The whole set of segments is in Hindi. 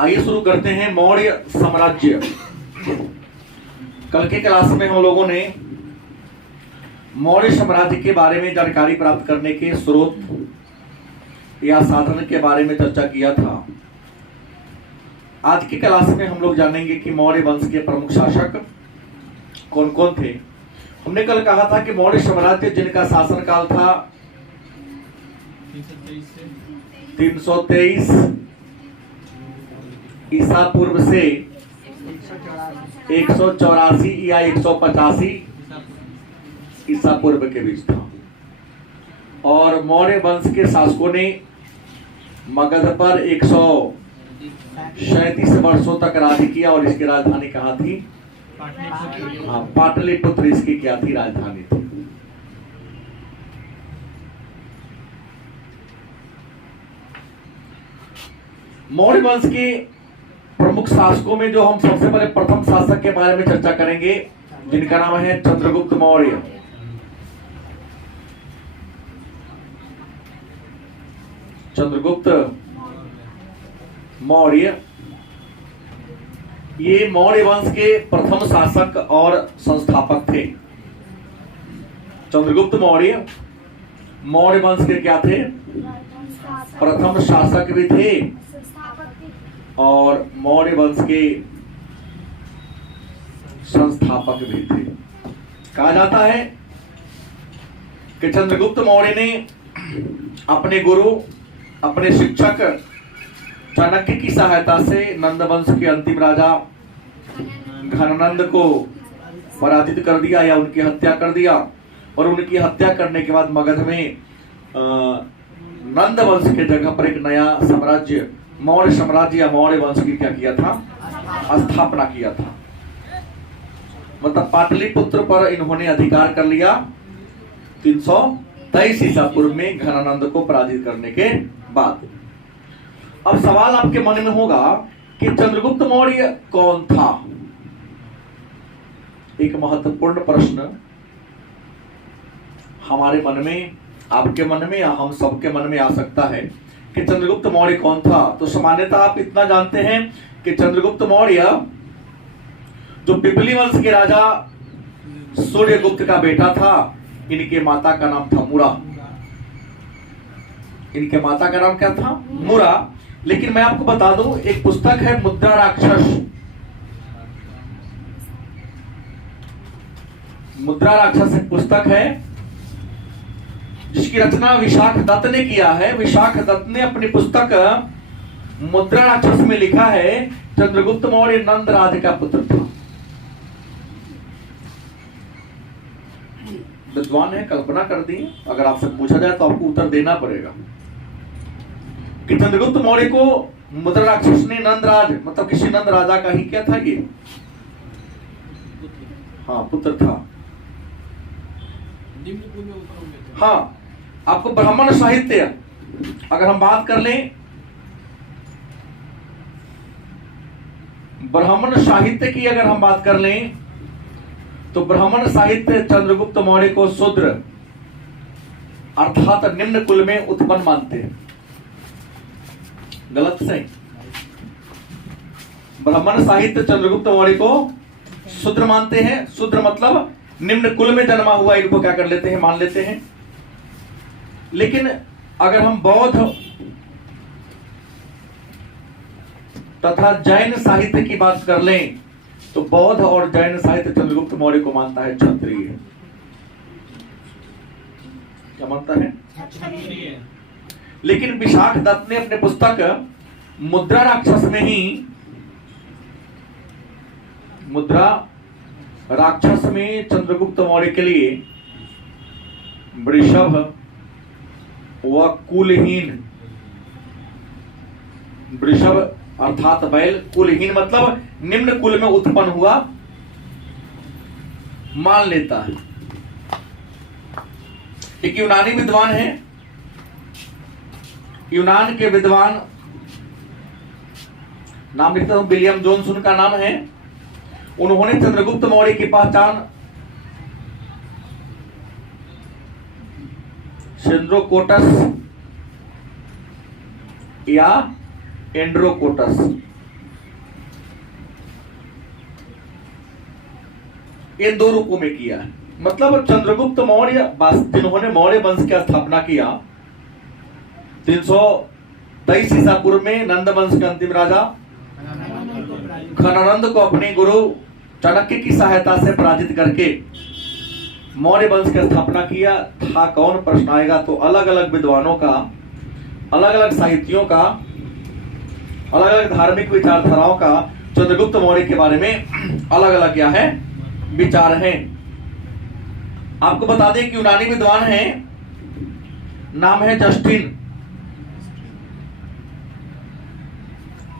आइए शुरू करते हैं मौर्य साम्राज्य। कल के क्लास में हम लोगों ने मौर्य साम्राज्य के बारे में जानकारी प्राप्त करने के स्रोत या साधन के बारे में चर्चा किया था। आज की क्लास में हम लोग जानेंगे कि मौर्य वंश के प्रमुख शासक कौन कौन थे। हमने कल कहा था कि मौर्य साम्राज्य जिनका शासनकाल था 323 ईसा पूर्व से 184 या 185 ईसा पूर्व के बीच था, और मौर्य वंश के शासकों ने मगध पर 137 वर्षों तक राज्य किया। और इसकी राजधानी कहाँ थी? हाँ, पाटलिपुत्र इसकी क्या थी? राजधानी थी। मौर्य वंश के प्रमुख शासकों में जो हम सबसे पहले प्रथम शासक के बारे में चर्चा करेंगे, जिनका नाम है चंद्रगुप्त मौर्य। चंद्रगुप्त मौर्य ये मौर्य वंश के प्रथम शासक और संस्थापक थे। चंद्रगुप्त मौर्य मौर्य वंश के क्या थे? प्रथम शासक भी थे और मौर्य वंश के संस्थापक भी थे। कहा जाता है कि चंद्रगुप्त मौर्य ने अपने गुरु, अपने शिक्षक चाणक्य की सहायता से नंद वंश के अंतिम राजा घनानंद को पराजित कर दिया या उनकी हत्या कर दिया। और उनकी हत्या करने के बाद मगध में नंद वंश के जगह पर एक नया साम्राज्य, मौर्य साम्राज्य या मौर्य वंश की क्या किया था? स्थापना किया था। मतलब पाटलिपुत्र पर इन्होंने अधिकार कर लिया 323 ईसा पूर्व में घनानंद को पराजित करने के बाद। अब सवाल आपके मन में होगा कि चंद्रगुप्त मौर्य कौन था? एक महत्वपूर्ण प्रश्न हमारे मन में, आपके मन में या हम सबके मन में आ सकता है कि चंद्रगुप्त मौर्य कौन था। तो सामान्यतः आप इतना जानते हैं कि चंद्रगुप्त मौर्य जो पिपली वंश के राजा सूर्यगुप्त का बेटा था, इनके माता का नाम था मुरा। इनके माता का नाम क्या था? मुरा। लेकिन मैं आपको बता दूं, एक पुस्तक है मुद्रा राक्षस। मुद्रा राक्षस एक पुस्तक है जिसकी रचना विशाख दत्त ने किया है। विशाख दत्त ने अपनी पुस्तक मुद्रा राक्षस में लिखा है चंद्रगुप्त मौर्य नंदराज का पुत्र था। विद्वान है, कल्पना कर दी। अगर आपसे पूछा जाए तो आपको उत्तर देना पड़ेगा कि चंद्रगुप्त मौर्य को मुद्रा राक्षस ने नंदराज, मतलब किसी नंद राजा का ही क्या था ये? हाँ, पुत्र था। हाँ, आपको ब्राह्मण साहित्य अगर हम बात कर लें, ब्राह्मण साहित्य की अगर हम बात कर लें तो ब्राह्मण साहित्य चंद्रगुप्त मौर्य को शूद्र अर्थात निम्न कुल में उत्पन्न मानते हैं। गलत से? ब्राह्मण साहित्य चंद्रगुप्त मौर्य को शूद्र मानते हैं। शूद्र मतलब निम्न कुल में जन्मा हुआ, इनको क्या कर लेते हैं? मान लेते हैं। लेकिन अगर हम बौद्ध तथा जैन साहित्य की बात कर लें तो बौद्ध और जैन साहित्य चंद्रगुप्त मौर्य को मानता है क्षत्रिय। क्या मानता है? क्षत्रिय। लेकिन विशाख दत्त ने अपने पुस्तक मुद्रा राक्षस में ही, मुद्रा राक्षस में चंद्रगुप्त मौर्य के लिए वृषभ व कुलहीन, वृषभ अर्थात बैल, कुलहीन मतलब निम्न कुल में उत्पन्न हुआ मान लेता है। एक यूनानी विद्वान है, यूनान के विद्वान, नाम लिखता हूं, विलियम जोन्स उनका नाम है। उन्होंने चंद्रगुप्त मौर्य की पहचान सेंद्रोकोटस या एंड्रोकोटस इन दो रूपों में किया है। मतलब चंद्रगुप्त मौर्य जिन्होंने मौर्य वंश की स्थापना किया 323 ईसा पूर्व में नंद वंश के अंतिम राजा घनानंद को अपने गुरु चाणक्य की सहायता से पराजित करके मौर्य वंश की स्थापना किया था कौन? प्रश्न आएगा तो अलग अलग विद्वानों का, अलग अलग साहित्यों का, अलग अलग धार्मिक विचारधाराओं का चंद्रगुप्त मौर्य के बारे में अलग अलग क्या है विचार हैं। आपको बता दें कि यूनानी विद्वान हैं, नाम है जस्टिन,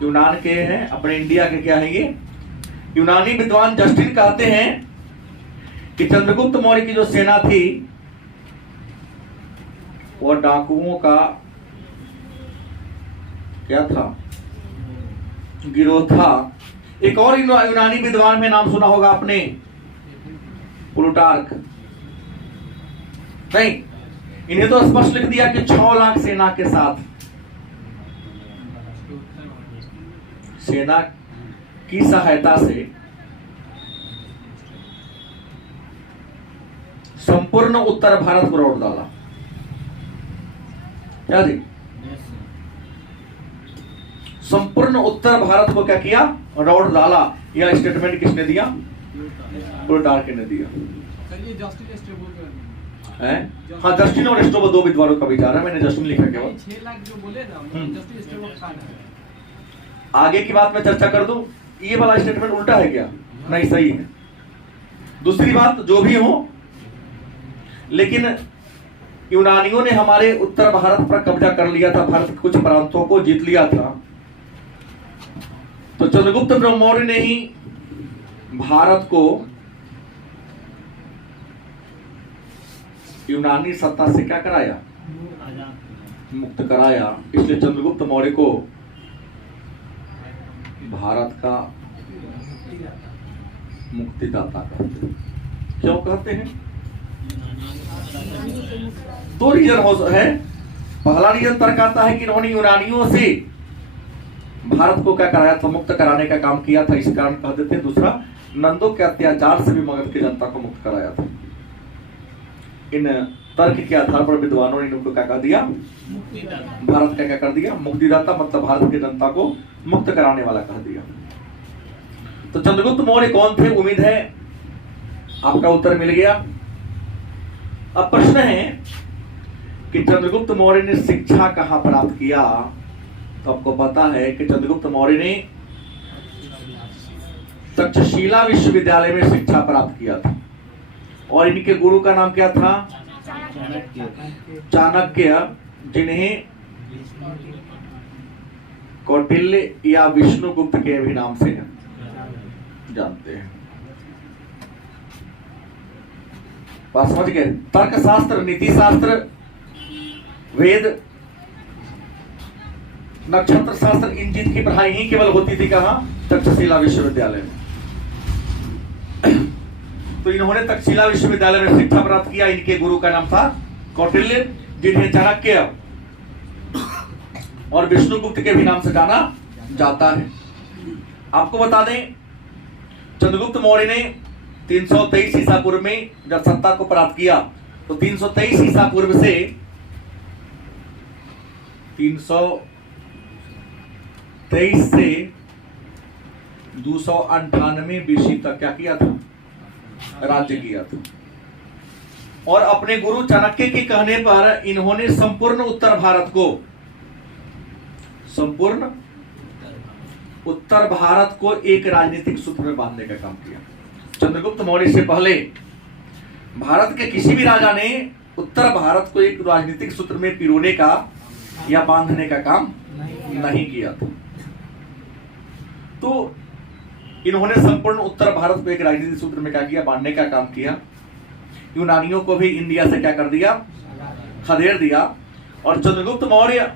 यूनान के हैं, अपने इंडिया के क्या है ये यूनानी विद्वान जस्टिन कहते हैं कि चंद्रगुप्त मौर्य की जो सेना थी वो डाकुओं का क्या था? गिरोह था। एक और यूनानी विद्वान में नाम सुना होगा आपने, प्लूटार्क। नहीं, इन्हें तो स्पष्ट लिख दिया कि 6 लाख सेना के साथ, सेना की सहायता से संपूर्ण उत्तर भारत को लौट डाला। क्या जी? संपूर्ण उत्तर भारत को क्या किया? लौट डाला। यह स्टेटमेंट किसने दिया? प्लूटार्क ने दिया है। हाँ, जस्टिन और स्ट्रोबो दो विद्वानों का विचार है, मैंने जस्टिन लिखा केवल। 6 लाख जो बोले ना, जस्टिन स्ट्रोबो का है। आगे की बात मैं चर्चा कर दूं, ये वाला स्टेटमेंट उल्टा है क्या? नहीं, सही है। दूसरी बात, जो भी हो, लेकिन यूनानियों ने हमारे उत्तर भारत पर कब्जा कर लिया था, भारत के कुछ प्रांतों को जीत लिया था, तो चंद्रगुप्त मौर्य ने ही भारत को यूनानी सत्ता से क्या कराया? मुक्त कराया। इसलिए चंद्रगुप्त मौर्य को भारत का मुक्तिदाता कहते हैं। क्यों कहते हैं? 2 रीजन है। पहला रीजन तर्क आता है कि इन्होंने यूनानियों से भारत को क्या कराया था? मुक्त कराने का काम किया था, इस कारण कह देते हैं। दूसरा, नंदों के अत्याचार से भी मगध की जनता को मुक्त कराया था। इन तर्क के आधार पर विद्वानों ने इनको क्या कह दिया? भारत का क्या कर दिया? मुक्तिदाता, मतलब भारत की जनता को मुक्त कराने वाला कह दिया। तो चंद्रगुप्त मौर्य कौन थे? उम्मीद है आपका उत्तर मिल गया। अब प्रश्न है कि चंद्रगुप्त मौर्य ने शिक्षा कहां प्राप्त किया? तो आपको पता है कि चंद्रगुप्त मौर्य ने तक्षशिला विश्वविद्यालय में शिक्षा प्राप्त किया था। और इनके गुरु का नाम क्या था? चाणक्य, जिन्हें कौटिल्य या विष्णुगुप्त के भी नाम से जानते हैं। बात समझ गए? तर्कशास्त्र, नीति शास्त्र, वेद, नक्षत्र शास्त्र, इन चीज की पढ़ाई ही केवल होती थी कहां? तक्षशिला विश्वविद्यालय में। तो इन्होंने तक्षशिला विश्वविद्यालय में शिक्षा प्राप्त किया। इनके गुरु का नाम था कौटिल्य, जिन्हें चाणक्य और विष्णुगुप्त के भी नाम से जाना जाता है। आपको बता दें, चंद्रगुप्त मौर्य ने 323 ईसा पूर्व में जब सत्ता को प्राप्त किया, तो 323 ईसा पूर्व से 323 से 298 BC तक क्या किया था? राज्य किया था। और अपने गुरु चाणक्य के कहने पर इन्होंने संपूर्ण उत्तर भारत को एक राजनीतिक सूत्र में बांधने का काम किया। चंद्रगुप्त मौर्य से पहले भारत के किसी भी राजा ने उत्तर भारत को एक राजनीतिक सूत्र में पिरोने का या बांधने का काम नहीं किया था। तो इन्होंने संपूर्ण उत्तर भारत को एक राजनीतिक सूत्र में क्या किया? बांधने का काम किया। यूनानियों को भी इंडिया से क्या कर दिया? खदेड़ दिया। और चंद्रगुप्त मौर्य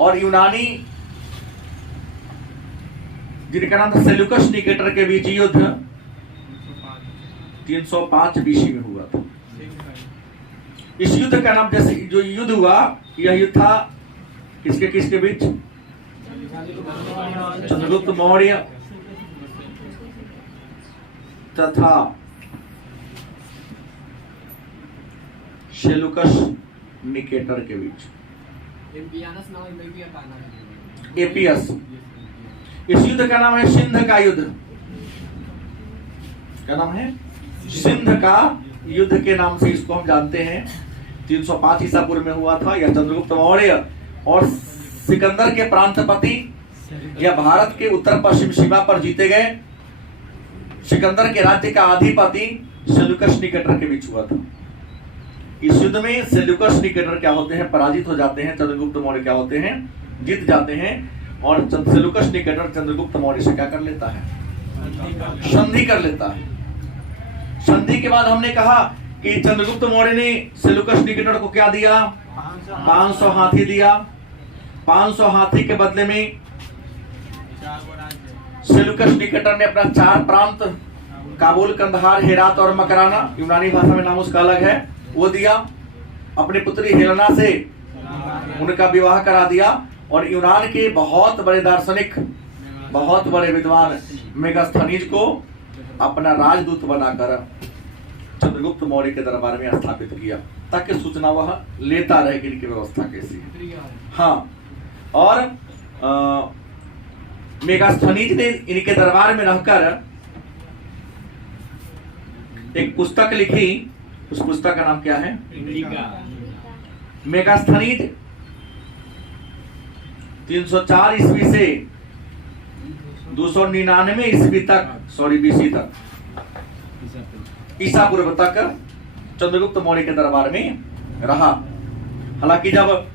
और यूनानी, जिनका नाम था सेल्यूकस निकेटर, के बीच युद्ध 305 BC में हुआ था। इस युद्ध का नाम, जैसे जो युद्ध हुआ, यह युद्ध था किसके बीच? चंद्रगुप्त मौर्य तथा सेल्यूकस निकेटर के बीच। एपियानस नाम एपिया का नाम है। एपियस। इस युद्ध का नाम है सिंध का युद्ध। क्या नाम है? सिंध का युद्ध के नाम से इसको हम जानते हैं। 305 ईसा पूर्व में हुआ था। यह चंद्रगुप्त मौर्य और सिकंदर के प्रांतपति या भारत के उत्तर पश्चिम सीमा पर जीते गए सिकंदर के राज्य का अधिपति सेल्यूकस निकेटर के बीच हुआ था। इस युद्ध में सेल्यूकस निकेटर क्या होते हैं? पराजित हो जाते हैं। चंद्रगुप्त मौर्य क्या होते हैं? जीत जाते हैं। और सेल्यूकस निकेटर चंद्रगुप्त मौर्य से क्या कर लेता है? संधि कर लेता है। संधि के बाद हमने कहा कि चंद्रगुप्त मौर्य ने सेल्यूकस निकेटर को क्या दिया? 500 हाथी दिया। 500 हाथी के बदले में सेल्यूकस निकेटर ने अपना 4 प्रांत काबुल, कंधार, हेरात और मकराना, यूनानी भाषा में नाम उसका अलग है, वो दिया। अपनी पुत्री हेलेना से उनका विवाह करा दिया और यूनान के बहुत बड़े दार्शनिक, बहुत बड़े विद्वान मेगास्थनीज को अपना राजदूत बनाकर चंद्रगुप्त मौर्य के दरबार में स्थापित किया ताकि सूचना वह लेता रहे कि इनकी व्यवस्था कैसी है। हाँ, और मेगास्थनीज ने इनके दरबार में रहकर एक पुस्तक लिखी। उस पुस्तक का नाम क्या है? मेगास्थनीज 304 ईस्वी से 299 ईस्वी तक, सॉरी BC तक, ईसा पूर्व तक चंद्रगुप्त मौर्य के दरबार में रहा। हालांकि जब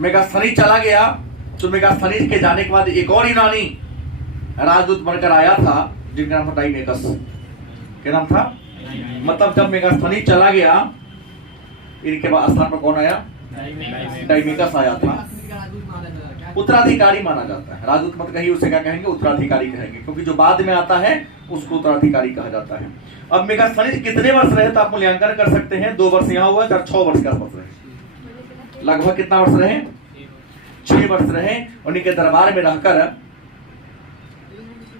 मेगास्थनीज चला गया तो मेगास्थनीज के जाने के बाद एक और यूनानी राजदूत बनकर आया था जिनका नाम था डाइमेकस। क्या नाम था? मतलब जब मेगास्थनीज चला गया इनके बाद स्थान पर कौन आया? डाइमेकस आया था। उत्तराधिकारी माना जाता है। राजदूत मत कहिए, उसे क्या कहेंगे? उत्तराधिकारी कहेंगे, क्योंकि जो बाद में आता है उसको उत्तराधिकारी कहा जाता है। अब मेगास्थनीज कितने वर्ष रहे तो आप मूल्यांकन कर सकते हैं। 2 वर्ष यहाँ हुआ, 6 वर्ष के आसपास रहे। लगभग कितना वर्ष रहे? 6 वर्ष रहे। उनके दरबार में रहकर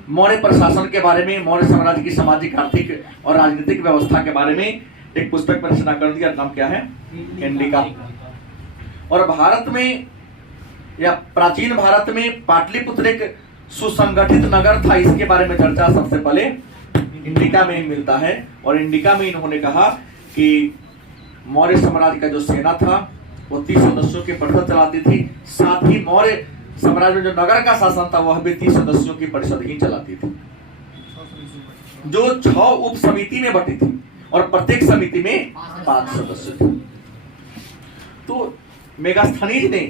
मौर्य प्रशासन के बारे में, मौर्य साम्राज्य की सामाजिक, आर्थिक और राजनीतिक व्यवस्था के बारे में एक पुस्तक पर रचना कर दिया। नाम क्या है? इंडिका। और भारत में या प्राचीन भारत में पाटलिपुत्र एक सुसंगठित नगर था। इसके बारे में चर्चा सबसे पहले इंडिका में ही मिलता है। और इंडिका में इन्होंने कहा कि मौर्य साम्राज्य का जो सेना था वो 30 सदस्यों की परिषद चलाती थी। साथ ही मौर्य साम्राज्य में जो नगर का शासन था वह भी 30 सदस्यों की परिषद ही चलाती थी, जो 6 उप समिति में बटी थी और प्रत्येक समिति में 5 सदस्य थे। तो मेगास्थनीज ने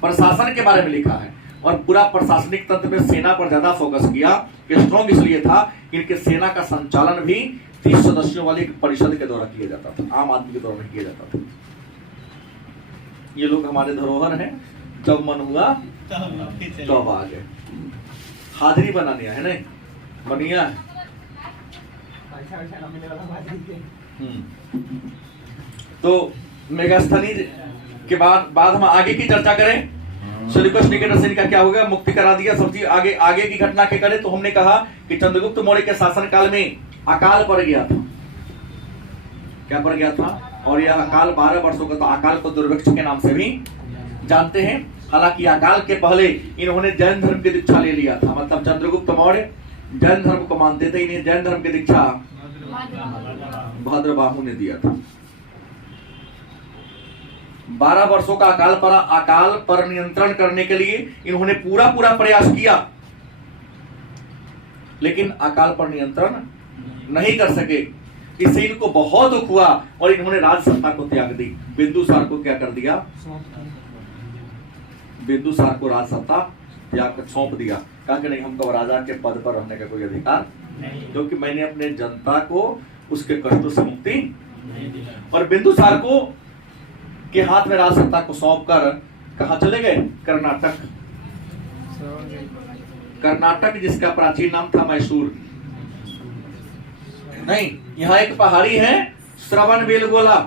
प्रशासन के बारे में लिखा है और पूरा प्रशासनिक तंत्र में सेना पर ज्यादा फोकस किया। स्ट्रॉन्ग इसलिए था कि इनके सेना का संचालन भी 30 सदस्यों वाली एक परिषद के द्वारा किया जाता था, आम आदमी के द्वारा नहीं किया जाता था। ये लोग हमारे धरोहर हैं, जब मन हुआ तब आ गए। हाजिरी बनानी है नहीं, बनिया है। तो मेगास्थनीज के बाद हम आगे की चर्चा करें। सेल्यूकस निकेटर से इनका क्या हो गया? मुक्ति करा दिया। सब चीज आगे की घटना के करें तो हमने कहा कि चंद्रगुप्त मौर्य के शासनकाल में अकाल पड़ गया था। क्या पड़ गया था? और यह अकाल 12 वर्षों का था। अकाल को दुर्भिक्ष के नाम से भी जानते हैं। हालांकि अकाल के पहले इन्होंने जैन धर्म की दीक्षा ले लिया था। मतलब चंद्रगुप्त मौर्य जैन धर्म को मानते थे। इन्हें जैन धर्म की दीक्षा भद्रबाहु ने दिया था। 12 वर्षों का अकाल पर नियंत्रण करने के लिए इन्होंने पूरा प्रयास किया, लेकिन अकाल पर नियंत्रण नहीं कर सके। इससे इनको बहुत दुख हुआ और इन्होंने राज सत्ता को त्याग दी। बिंदुसार को क्या कर दिया? बिंदुसार को राज सत्ता त्याग कर सौंप दिया। कहा कि नहीं, हमको राजा के पद पर रहने का कोई अधिकार नहीं, क्योंकि मैंने अपने जनता को उसके कष्टों से मुक्ति नहीं दी। और बिंदुसार को के हाथ में राज सत्ता को सौंप कर कहां चले गए? कर्नाटक। कर्नाटक जिसका प्राचीन नाम था मैसूर। नहीं, यहाँ एक पहाड़ी है श्रवणबेलगोला।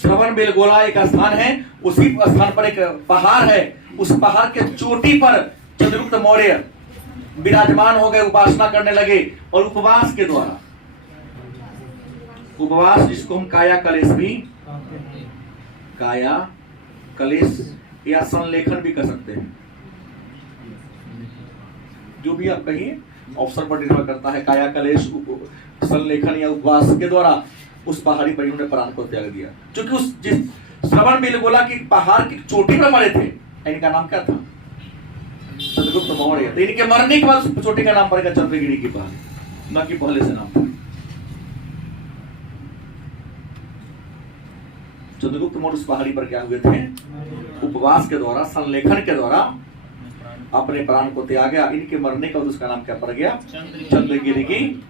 श्रवणबेलगोला एक स्थान है। उसी स्थान पर एक पहाड़ है। उस पहाड़ के चोटी पर चंद्रगुप्त मौर्य विराजमान हो गए, उपासना करने लगे। और उपवास के द्वारा, उपवास जिसको हम काया कलेश भी, काया कलेश या संलेखन भी कर सकते हैं, जो भी आप कहिए, अवसर पर निर्भर करता है। काया कलेश, संलेखन या उपवास के द्वारा उस पहाड़ी पर इन्होंने प्राण को त्याग दिया। क्योंकि उस जिस श्रवण बेलगोला की पहाड़ की चोटी पर मरे थे, इनका नाम क्या था? चंद्रगुप्त मौर्य। तो इनके मरने के बाद उस चोटी का नाम पड़ेगा चंद्रगिरी की पहाड़ी, न कि पहले से नाम था। चंद्रगुप्त मौर्य उस पहाड़ी पर क्या हुए थे? उपवास के द्वारा, संलेखन के द्वारा अपने प्राण को त्यागा। इनके मरने का उसका नाम क्या पड़ गया? चंद्रगिरी की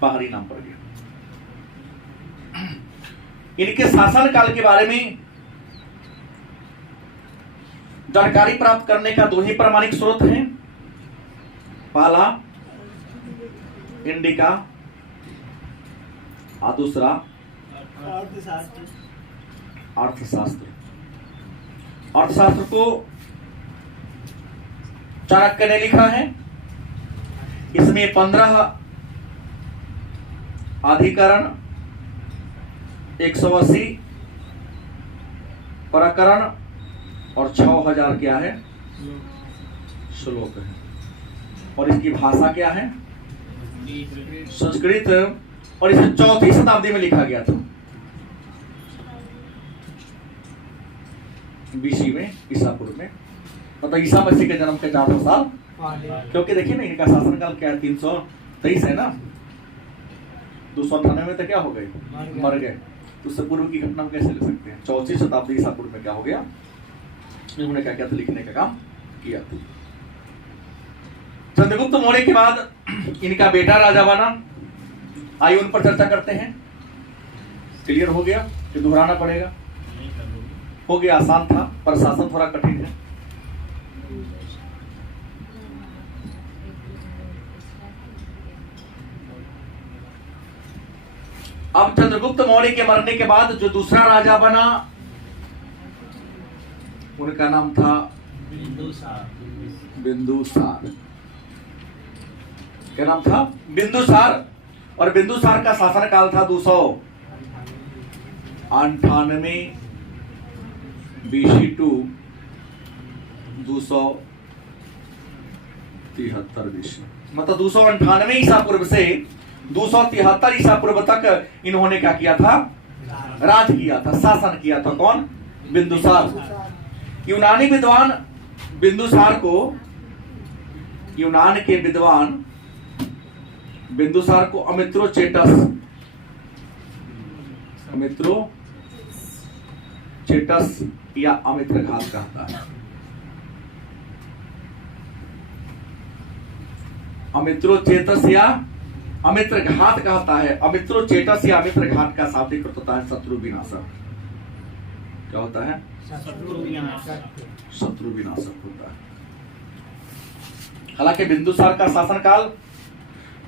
पहाड़ी नाम पड़ गया। इनके शासन काल के बारे में जानकारी प्राप्त करने का दो ही प्रामाणिक स्रोत हैं, पहला इंडिका और दूसरा अर्थशास्त्र। अर्थशास्त्र को चाणक्य ने लिखा है। इसमें 15 अधिकरण, 180 प्रकरण और 6000 क्या है? श्लोक है। और इसकी भाषा क्या है? संस्कृत। और इसे 4वीं शताब्दी में लिखा गया था, बीसी में, ईसा पूर्व में। मतलब ईसा मसीह के जन्म के 400 साल। क्योंकि देखिए ना, इनका शासनकाल क्या है? 323 है ना। 298 में तो क्या हो गए? मर गए। तो उससे पूर्व की घटना हम कैसे ले सकते हैं? 4वीं शताब्दी ईसा पूर्व में क्या हो गया? इन्होंने क्या किया था? लिखने का काम किया था। चंद्रगुप्त मौर्य के बाद इनका बेटा राजा बना। आइए उन पर चर्चा करते हैं। क्लियर हो गया कि दोहराना पड़ेगा? हो गया, आसान था, पर शासन थोड़ा कठिन है। अब चंद्रगुप्त मौर्य के मरने के बाद जो दूसरा राजा बना, उनका नाम था बिंदुसार। क्या नाम था? बिंदुसार। और बिंदुसार का शासनकाल था 298 BC टू 273 BC। मतलब 298 ईसा पूर्व से 273 ईसा पूर्व तक इन्होंने क्या किया था? राज किया था, शासन किया था। कौन? बिंदुसार। यूनानी विद्वान बिंदुसार को, यूनान के विद्वान बिंदुसार को अमित्रोचेटस या अमित्रघात कहता है। अमित्रोचेतस या अमित्रघात कहता है। अमित्रोचेटस या अमित्रघात का शाब्दिक अर्थ होता है शत्रु विनाशक। क्या होता है? शत्रु विनाशक होता है। हालांकि बिंदुसार का शासनकाल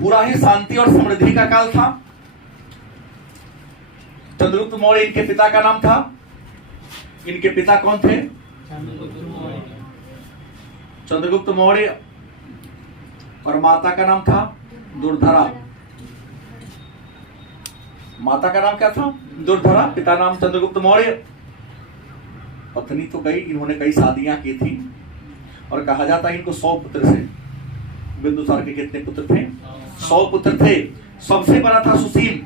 पूरा ही शांति और समृद्धि का काल था। चंद्रगुप्त मौर्य इनके पिता का नाम था। इनके पिता कौन थे? चंद्रगुप्त मौर्य। और माता का नाम था दुर्धरा। माता का नाम क्या था? दुर्धरा। पिता नाम चंद्रगुप्त मौर्य। पत्नी तो कई, इन्होंने कई शादियां की थी। और कहा जाता है इनको 100 पुत्र थे। बिंदुसार के कितने पुत्र थे? 100 पुत्र थे। सबसे बड़ा था सुसीम।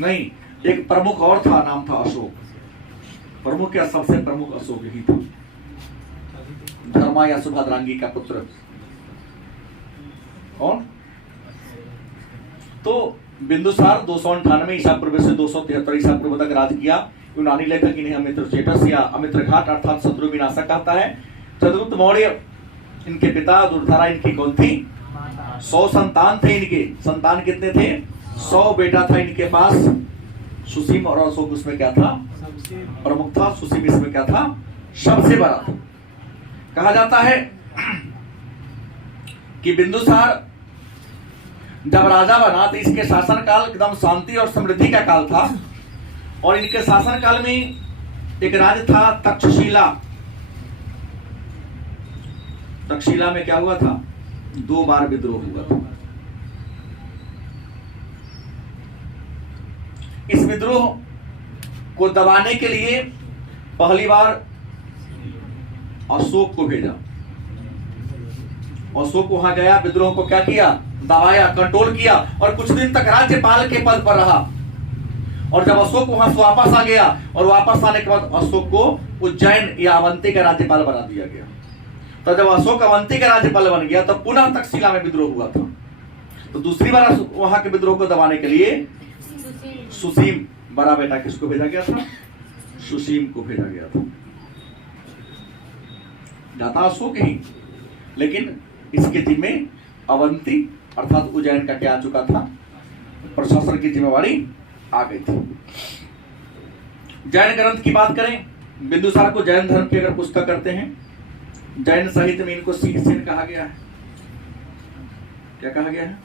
नहीं, एक प्रमुख और था, नाम था अशोक। प्रमुख या सबसे प्रमुख अशोक ही था, धर्मा या सुभद्रांगी का पुत्र। कौन? तो बिंदुसार 298 ईसा पूर्व से 273 ईसा पूर्व तक राज किया। यूनानी लेखक इन्हें अमित्रचेटस या अमित्रघात अर्थात शत्रु विनाशक कहता है। चंद्रगुप्त मौर्य इनके पिता, दुर्धरा इनकी कौन थी? 100 संतान थे इनके। संतान कितने थे? 100 बेटा था इनके पास। सुसीम और अशोक उसमें क्या था? प्रमुख था। सुसीम इसमें क्या था? सबसे बड़ा था। कहा जाता है कि बिंदुसार जब राजा बना तो इसके शासनकाल एकदम शांति और समृद्धि का काल था। और इनके शासनकाल में एक राज्य था तक्षशिला। तक्षशिला में क्या हुआ था? 2 बार विद्रोह हुआ था। इस विद्रोह को दबाने के लिए पहली बार अशोक को भेजा। अशोक वहां गया, विद्रोह को क्या किया? दबाया, कंट्रोल किया और कुछ दिन तक राज्यपाल के पद पर रहा। और जब अशोक वहां से वापस आ गया और वापस आने के बाद अशोक को उज्जैन या अवंती का राज्यपाल बना दिया गया। तो जब अशोक अवंती का राज्यपाल बन गया तब पुनः तक्षशिला में विद्रोह हुआ था। तो दूसरी बार वहां के विद्रोह को दबाने के लिए सुसीम, बड़ा बेटा किसको भेजा गया था? सुसीम को भेजा गया था। जाता अशोक ही, लेकिन इसके जिम्मे अवंती अर्थात उज्जैन का क्या आ चुका था? प्रशासन की जिम्मेवारी आ गई थी। जैन ग्रंथ की बात करें, बिंदुसार को जैन धर्म की अगर पुस्तक करते हैं, जैन साहित्य में इनको शीश सेन कहा गया है। क्या कहा गया है?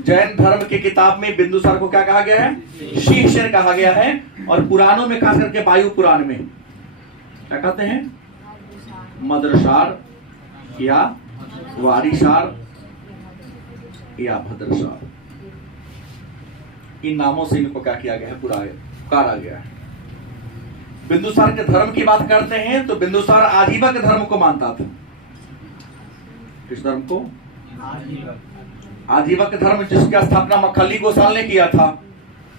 जैन धर्म की किताब में बिंदुसार को क्या कहा गया है? शीश सेन कहा गया है। और पुराणों में खास करके वायु पुराण में क्या कहते हैं? मदरसार या वारिसार या भद्रसार, इन नामों से इनको क्या किया गया है? पुकारा गया है। बिंदुसार के धर्म की बात करते हैं तो बिंदुसार आजीवक धर्म को मानता था। किस धर्म को? आजीवक धर्म, जिसकी स्थापना मखली गोसाल ने किया था।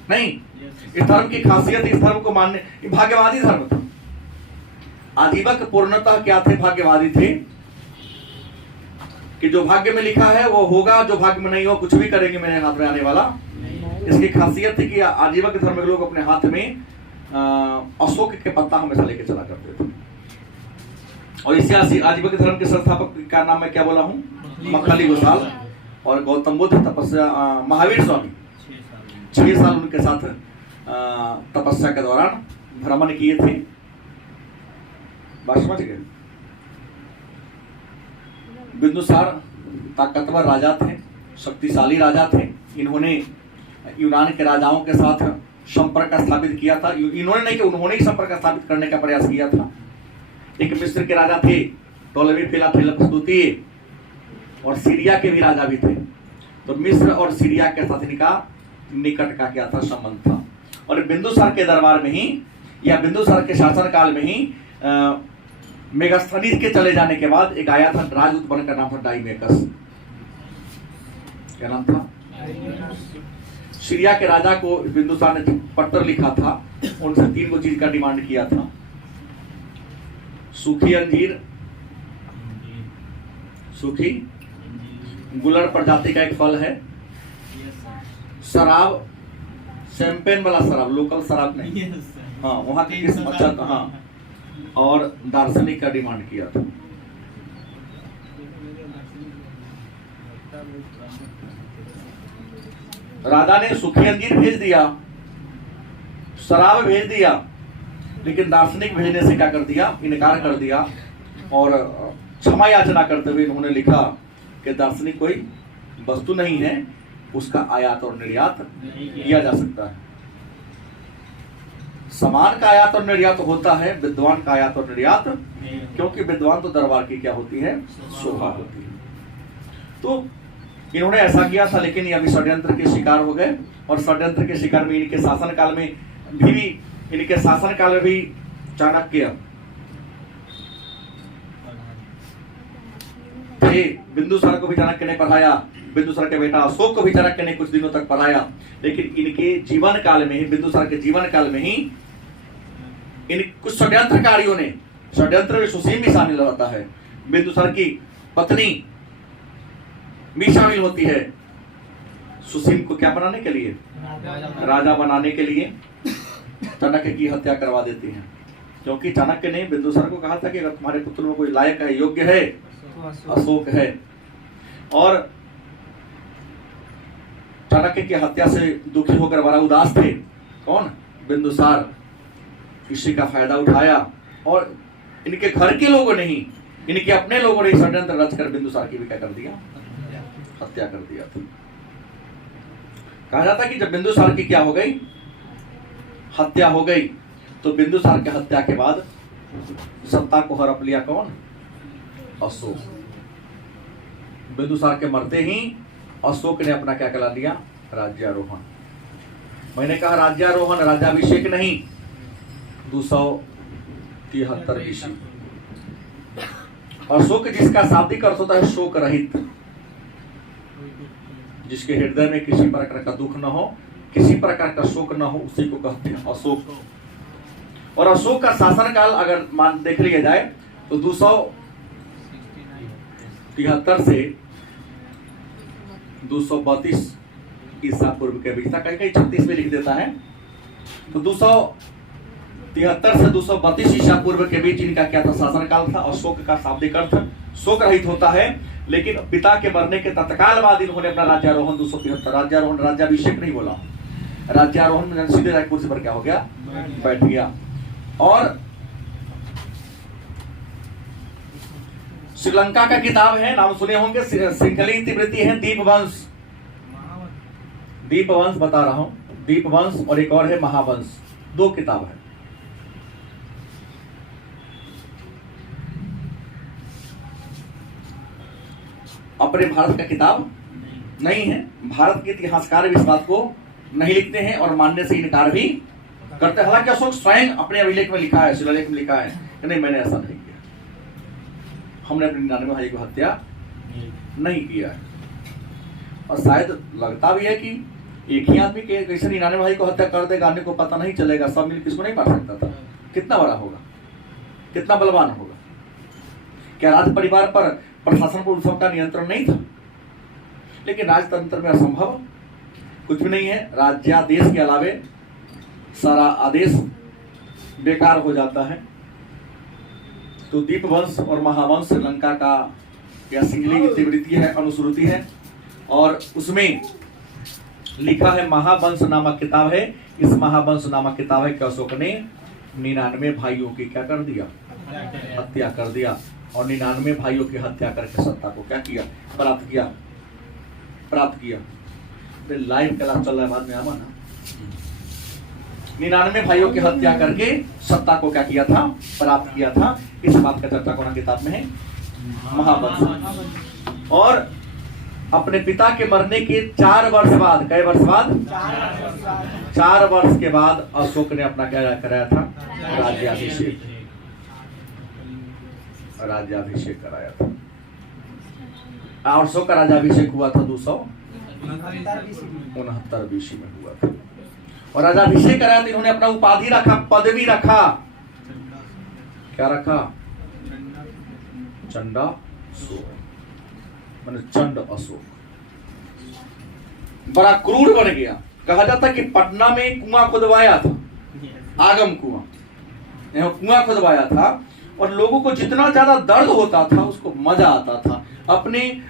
नहीं, इस धर्म की खासियत, इस धर्म को मानने, भाग्यवादी धर्म था। आजीवक पूर्णतः क्या थे? भाग्यवादी थे कि जो भाग्य में लिखा है वो होगा, जो भाग्य में नहीं हो कुछ भी करेंगे मेरे हाथ में आने वाला। इसकी खासियत थी कि आजीवक धर्म के लोग अपने हाथ में अशोक के पत्ता हमेशा लेके चला करते थे। और इसी आजीवक धर्म के संस्थापक का नाम मैं क्या बोला हूँ? मखली गोसाल। और गौतम बुद्ध तपस्या, महावीर स्वामी 6 साल उनके साथ तपस्या के दौरान भ्रमण किए थे। बात समझ गए? बिंदुसार ताकतवर राजा थे, शक्तिशाली राजा थे। इन्होंने यूनान के राजाओं के साथ संपर्क स्थापित किया था। इन्होंने नहीं कि उन्होंने ही संपर्क स्थापित करने का प्रयास किया था। एक मिस्र के राजा थे टोलेमी फिलप्स द्वितीय, और सीरिया के भी राजा भी थे। तो मिस्र और सीरिया के साथ इनका निकट का क्या था? संबंध था। और बिंदुसार के दरबार में ही या बिंदुसार के शासन काल में ही मेगास्थनीज के चले जाने के बाद एक आया था राजदूत बनकर, नाम था डाइमेकस। क्या नाम था? सीरिया के राजा को बिंदुसार ने पत्र लिखा था, उनसे 3 चीज का डिमांड किया था। सूखी अंजीर, सूखी गुलर प्रजाति का एक फल है, शराब, शैंपेन वाला शराब, लोकल शराब नहीं, हाँ वहां की किस्म अच्छा था, हाँ, और दार्शनिक का डिमांड किया था। राजा ने सूखी अंजीर भेज दिया, शराब भेज दिया, लेकिन दार्शनिक भेजने से क्या कर दिया? इनकार कर दिया। और क्षमा याचना करते हुए इन्होंने लिखा कि दार्शनिक कोई वस्तु नहीं है, उसका आयात और निर्यात किया जा सकता है। समान का आयात और निर्यात होता है, विद्वान का आयात और निर्यात, क्योंकि विद्वान तो दरबार की क्या होती है? शोभा होती है। तो इन्होंने ऐसा किया था, लेकिन ये अभी षड्यंत्र के शिकार हो गए। और षड्यंत्र के शिकार में इनके शासनकाल में भी चाणक्य थे। बिंदुसार को भी चाणक्य ने पढ़ाया, बिंदुसार के बेटा अशोक को भी चाणक्य ने कुछ दिनों तक पढ़ाया। लेकिन इनके जीवन काल में ही, बिंदुसार के जीवन काल में ही इन कुछ षड्यंत्रकारियों ने, षड्यंत्र में सुसीम भी शामिल रहता है, बिंदुसार की पत्नी भी शामिल होती है। सुसीम को क्या बनाने के लिए? राजा बनाने के लिए चाणक्य की हत्या करवा देती हैं। क्योंकि चाणक्य ने बिंदुसार को कहा था कि अगर तुम्हारे पुत्र में कोई लायक है, योग्य है, अशोक है। और चाणक्य की हत्या से दुखी होकर बड़ा उदास थे। कौन? बिंदुसार। इसी का फायदा उठाया और इनके घर के लोगों ने ही, इनके अपने लोगों ने षड्यंत्र रचकर बिंदुसार की भी क्या कर दिया? हत्या कर दिया था। कहा जाता कि जब बिंदुसार की क्या हो गई? हत्या हो गई। तो बिंदुसार की हत्या के बाद सत्ता को हड़प लिया कौन? अशोक। बिंदुसार के मरते ही अशोक ने अपना क्या करा लिया? राज्यारोहण। मैंने कहा राज्यारोहण, राज्याभिषेक नहीं। 273 BC। अशोक जिसका शाब्दिक अर्थ होता है शोक रहित, जिसके हृदय में किसी प्रकार का दुख न हो, किसी प्रकार का शोक न हो, उसी को कहते हैं अशोक। और अशोक का शासनकाल अगर मान देख लिया जाए तो 273 से 232 ईसा पूर्व के बीच था। कहीं कहीं 36 में लिख देता है। तो 273 से 232 ईसा पूर्व के बीच इनका क्या था? शासनकाल था। अशोक का शाब्दिक अर्थ शोक रहित होता है, लेकिन पिता के मरने के तत्काल बाद इन्होंने अपना राज्यारोहण 273, राज्यारोहण, राज्याभिषेक नहीं बोला, राज्यारोहण में सीधे जाकर कुर्सी पर क्या हो गया? बैठ गया। और श्रीलंका का किताब है, नाम सुने होंगे, श्रृंखली इतिवृत्ति है, दीपवंश। दीपवंश बता रहा हूं, दीपवंश और एक और है महावंश, 2 किताब है। अपने भारत का किताब नहीं है। भारत के इतिहासकार भी इस बात को नहीं लिखते हैं और मानने से इनकार भी करते हैं। हालांकि अशोक स्वयं अपने अभिलेख में लिखा है, शिलालेख में लिखा है कि नहीं, मैंने ऐसा नहीं किया, हमने अपने 99 भाई को हत्या नहीं किया है। और शायद लगता भी है कि एक ही आदमी के कैसे 99 भाई को हत्या कर देगा, अन्य को पता नहीं चलेगा, सब मिल किसको नहीं मार सकता था। कितना बड़ा होगा, कितना बलवान होगा। क्या राज परिवार पर, प्रशासन पर उत्सव का नियंत्रण नहीं था? लेकिन राजतंत्र में असंभव कुछ भी नहीं है। राज्यादेश के अलावे सारा आदेश बेकार हो जाता है। तो दीपवंश और महावंश श्रीलंका का या सिंगली इतिवृत्ति है, अनुश्रुति है, और उसमें लिखा है महावंश नामक किताब है। इस महावंश नामक किताब है कि अशोक ने 99 भाइयों की क्या कर दिया? हत्या कर दिया। और 99 भाइयों की हत्या करके सत्ता को क्या किया? प्राप्त किया। लाइव क्लास चल रहा है, बाद में आवा ना। 99 भाइयों की हत्या करके सत्ता को क्या किया था? प्राप्त किया था। इस बात का चर्चा कौन किताब में है? महावंश। और अपने पिता के मरने के 4 वर्ष बाद, कई वर्ष बाद? 4 वर्ष के बाद अशोक ने अपना क्या कराया था? राज्याभिषेक। राज्याभिषेक कराया था। अशोक का राज्याभिषेक हुआ था 269 BC में हुआ था। और राज्याभिषेक कराया तो इन्होंने अपना उपाधि रखा, पदवी रखा। क्या रखा? चंडा अशोक, माने चंड अशोक। बड़ा क्रूर बन गया। कहा जाता कि पटना में कुआं खुदवाया था, आगम कुआं, यहाँ कुआं खुदवाया था, और लोगों को जितना ज्यादा दर्द होता था उसको मजा आता था। अपने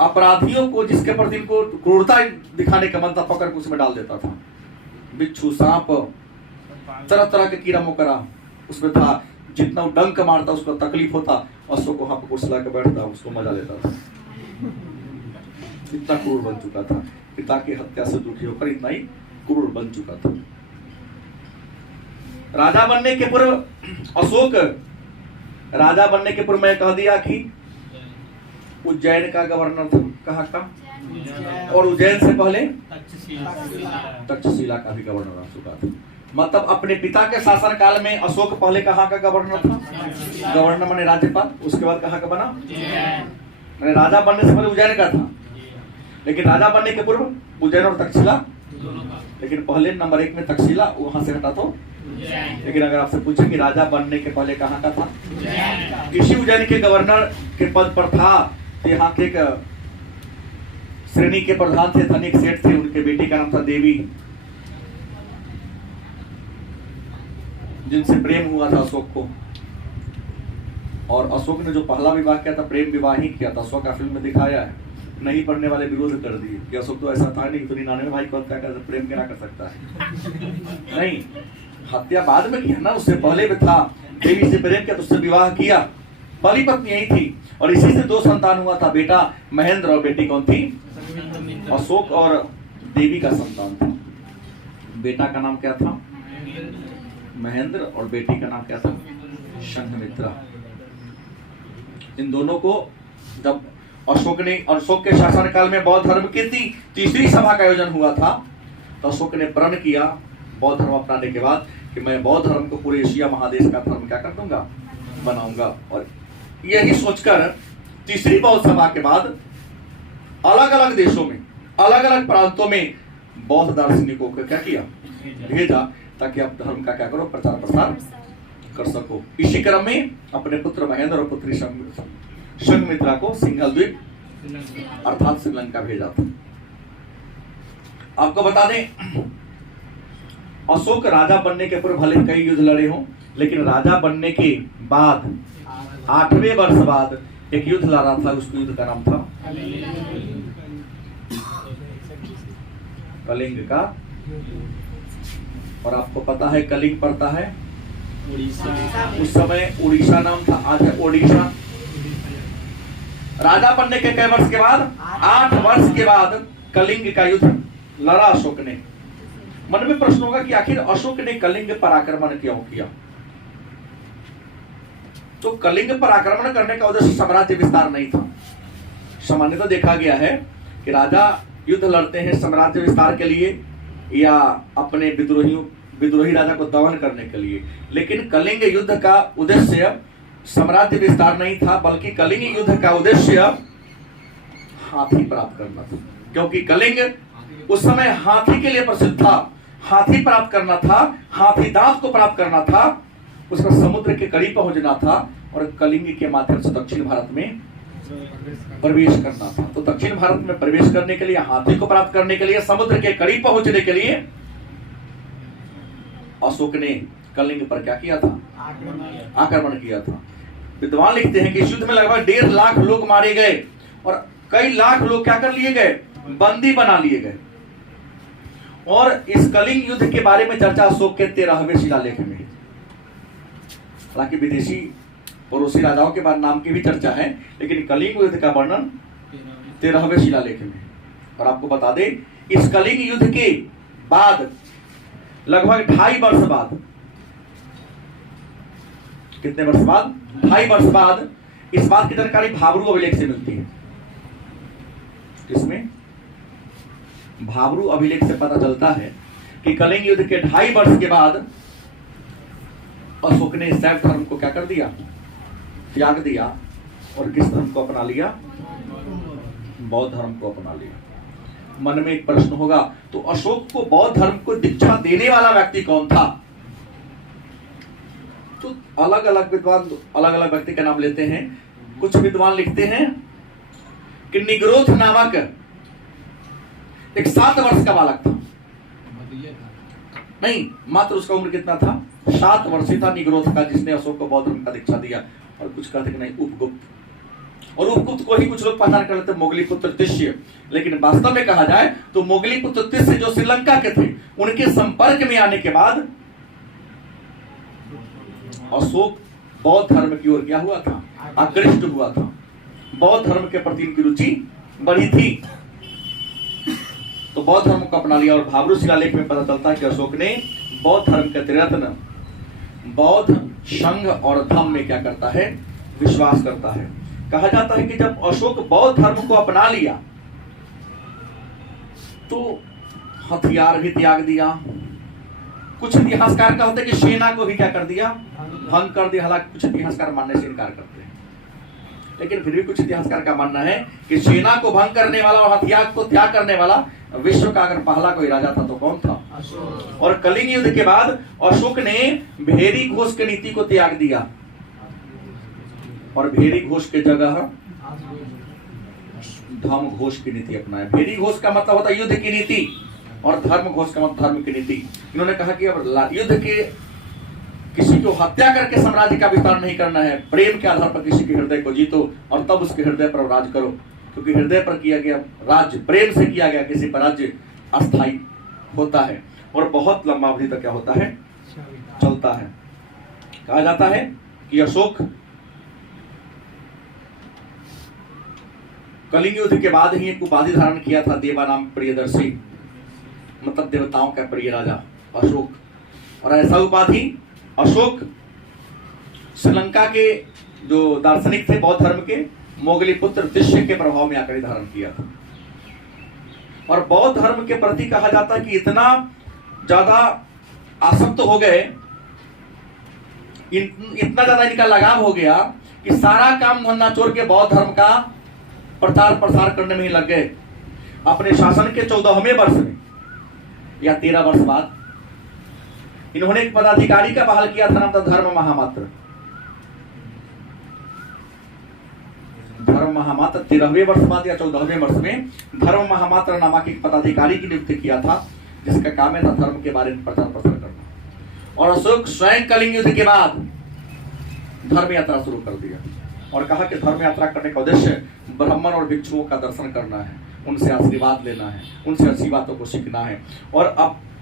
अपराधियों को, जिसके प्रति इनको क्रूरता दिखाने का मन था, पकड़ के उसमें डाल देता था। बिच्छू, सांप, तरह तरह के कीड़ा मकोड़ा उसमें था। जितना डंक मारता उसको तकलीफ होता, अशोक वहां पर कुर्सी लाकर बैठता, उसको मजा लेता था। इतना क्रूर बन चुका था, पिता की हत्या से दुखी होकर इतना ही क्रूर बन चुका था। राजा बनने के पूर्व अशोक, राजा बनने के पूर्व मैं कह दिया कि उज्जैन का गवर्नर था। कहाँ का? और उज्जैन से पहले तक्षशिला का भी गवर्नर रह चुका था। मतलब अपने पिता के शासन काल में अशोक पहले कहाँ का गवर्नर था? गवर्नर माने राज्यपाल। उसके बाद कहाँ का बना? मैंने राजा बनने से पहले उज्जैन का था, लेकिन राजा बनने के पूर्व उज्जैन और तक्षशिला। लेकिन पहले नंबर 1 में तक्षशिला, वहां से हटा तो। लेकिन अगर आपसे पूछे कि राजा बनने के पहले कहाँ का था? इसी उज्जैन के गवर्नर के पद पर था। तो यहाँ के एक श्रेणी के प्रधान थे, धनिक सेठ थे, उनके बेटी का नाम था देवी, जिनसे प्रेम हुआ था अशोक को। और अशोक ने जो पहला विवाह किया था, प्रेम विवाह ही किया था। अशोक का फिल्म में दिखाया है। नहीं पढ़ने वाले विरोध कर दिए कि अशोक तो ऐसा था नहीं, तो 99 भाई को हत्या कर प्रेम क्या कर सकता है? नहीं, हत्या बाद में किया ना, उससे पहले भी था। देवी से प्रेम किया तो उससे विवाह किया। पहली पत्नी यही थी, और इसी से 2 संतान हुआ था, बेटा महेंद्र और बेटी कौन थी? अशोक और देवी का संतान था। बेटा का नाम क्या था? महेंद्र, और बेटी का नाम क्या था? संघमित्रा। इन दोनों को जब अशोक के शासनकाल में बौद्ध धर्म की तीसरी सभा का आयोजन हुआ था, तो अशोक ने प्रण किया बौद्ध धर्म अपनाने के बाद कि मैं बौद्ध धर्म को पूरे एशिया महादेश का धर्म क्या कर दूंगा, बनाऊंगा। और यही सोचकर तीसरी बौद्ध सभा के बाद अलग अलग देशों में, अलग अलग प्रांतों में बौद्ध दार्शनिकों को क्या किया, भेजा, ताकि आप धर्म का क्या करो, प्रचार प्रसार कर सको। इसी क्रम में अपने पुत्र महेंद्र और पुत्री संघमित्रा को सिंघल द्वीप अर्थात श्रीलंका भेजा था। आपको बता दें, अशोक राजा बनने के पूर्व भले कई युद्ध लड़े हों, लेकिन राजा बनने के बाद 8वें वर्ष बाद एक युद्ध लड़ा था। उस युद्ध का नाम था कलिंग का। और आपको पता है कलिंग पड़ता है उस समय उड़ीसा नाम था, आज है ओडिशा। राजा बनने के कई वर्ष के बाद, 8 वर्ष के बाद कलिंग का युद्ध लड़ा अशोक ने। मन में प्रश्न होगा कि आखिर अशोक ने कलिंग पर आक्रमण क्यों किया। तो कलिंग पर आक्रमण करने का उद्देश्य साम्राज्य विस्तार नहीं था। सामान्यतः देखा गया है कि राजा युद्ध लड़ते हैं साम्राज्य विस्तार के लिए या अपने विद्रोही राजा को दमन करने के लिए, लेकिन कलिंग युद्ध का उद्देश्य साम्राज्य विस्तार नहीं था, बल्कि कलिंग युद्ध का उद्देश्य हाथी प्राप्त करना था। क्योंकि कलिंग उस समय हाथी के लिए प्रसिद्ध था, हाथी प्राप्त करना था, हाथी दांत को प्राप्त करना था, उसका समुद्र के करीब पहुंचना था और कलिंग के माध्यम से दक्षिण भारत में प्रवेश करना था। तो दक्षिण भारत में प्रवेश करने के लिए, हाथी को प्राप्त करने के लिए, समुद्र के करीब पहुंचने के लिए अशोक ने कलिंग पर क्या किया था, आक्रमण किया था। विद्वान लिखते हैं कि इस युद्ध में लगभग 1.5 लाख लोग मारे गए और कई लाख लोग क्या कर लिए गए, बंदी बना लिए गए। और इस कलिंग युद्ध के बारे में चर्चा अशोक के 13वें शिलालेख में है। हालांकि विदेशी पड़ोसी राजाओं के बाद नाम की भी चर्चा है, लेकिन कलिंग युद्ध का वर्णन 13वें शिलालेख में। और आपको बता दें, इस कलिंग युद्ध के बाद लगभग 2.5 वर्ष बाद, कितने वर्ष बाद, 2.5 वर्ष बाद इस बात की जानकारी भाब्रू अभिलेख से मिलती है। इसमें भाब्रू अभिलेख से पता चलता है कि कलिंग युद्ध के 2.5 वर्ष के बाद अशोक ने शैव धर्म को क्या कर दिया, त्याग दिया और किस धर्म को अपना लिया, बौद्ध धर्म को अपना लिया। मन में एक प्रश्न होगा, तो अशोक को बौद्ध धर्म को दीक्षा देने वाला व्यक्ति कौन था। तो अलग अलग विद्वान अलग अलग व्यक्ति का नाम लेते हैं। कुछ विद्वान लिखते हैं कि निग्रोथ नामक एक 7 वर्ष का बालक था, नहीं मात्र उसका उम्र कितना था, 7 वर्षीय था निग्रोथ का, जिसने अशोक को बौद्ध धर्म का दीक्षा दिया। और कुछ कहते हैं नहीं, उपगुप्त। और उपगुप्त को ही कुछ लोग पहचान कर लेते मोगली पुत्र तिष्य, लेकिन वास्तव में कहा जाए तो मोगली पुत्र तिष्य जो श्रीलंका के थे, उनके संपर्क में आने के बाद अशोक बौद्ध धर्म की ओर क्या हुआ था, आकृष्ट हुआ था। बौद्ध धर्म के प्रति उनकी रुचि बढ़ी थी, तो बौद्ध धर्म को अपना लिया। और भाब्रू शिलालेख में पता चलता है कि अशोक ने बौद्ध धर्म के त्रिरत्न बौद्ध, संघ और धम्म में क्या करता है, विश्वास करता है। कहा जाता है कि जब अशोक बौद्ध धर्म को अपना लिया तो हथियार भी त्याग दिया। कुछ इतिहासकार का होता है कि सेना को भी क्या कर दिया, भंग कर दिया। हालांकि कुछ इतिहासकार मानने से इनकार करते हैं, लेकिन फिर भी कुछ इतिहासकार का मानना है कि सेना को भंग करने वाला और हथियार को त्याग करने वाला विश्व का अगर पहला कोई राजा था तो कौन था, अशोक। और कलिंग युद्ध के बाद अशोक ने भेरी घोष की नीति को त्याग दिया और भेरी घोष के जगह धर्म घोष की नीति अपनाया। भेरी घोष का मतलब होता है युद्ध की नीति और धर्म घोष का मतलब धर्म की नीति। इन्होंने कहा कि अब युद्ध के किसी को हत्या करके साम्राज्य का विस्तार नहीं करना है, प्रेम के आधार पर किसी के हृदय को जीतो और तब उसके हृदय पर राज करो, क्योंकि हृदय पर किया गया राज्य, प्रेम से किया गया किसी पर राज्य अस्थायी होता है और बहुत लंबा अवधि तक क्या होता है, चलता है। कहा जाता है कि अशोक कलिंग युद्ध के बाद ही एक उपाधि धारण किया था, देवा नाम प्रियदर्शी, मतलब देवताओं का प्रिय राजा अशोक। और ऐसा उपाधि अशोक श्रीलंका के जो दार्शनिक थे बौद्ध धर्म के, मोगली पुत्र दृश्य के प्रभाव में आकर धारण किया था। और बौद्ध धर्म के प्रति कहा जाता है कि इतना ज्यादा आसक्त हो गए, इतना ज्यादा इनका लगाव हो गया कि सारा काम धंधा छोड़ के बौद्ध धर्म का प्रचार प्रसार करने में ही लग गए। अपने शासन के 14वें वर्ष में या 13 वर्ष बाद इन्होंने एक पदाधिकारी का बहाल किया था, नाम था धर्म महामात्र। धर्म महामात्र 13वें वर्ष बाद या 14वें वर्ष में धर्म महामात्र नामक एक पदाधिकारी की नियुक्ति किया था, जिसका काम है था धर्म के बारे में प्रचार प्रसार करना। और अशोक स्वयं कलिंग युद्ध के बाद धर्म यात्रा शुरू कर दिया और कहा कि धर्म यात्रा करने का उद्देश्य ब्राह्मण और भिक्षुओं का दर्शन करना है, उनसे आशीर्वाद लेना है, उनसे अच्छी बातों को सीखना है। और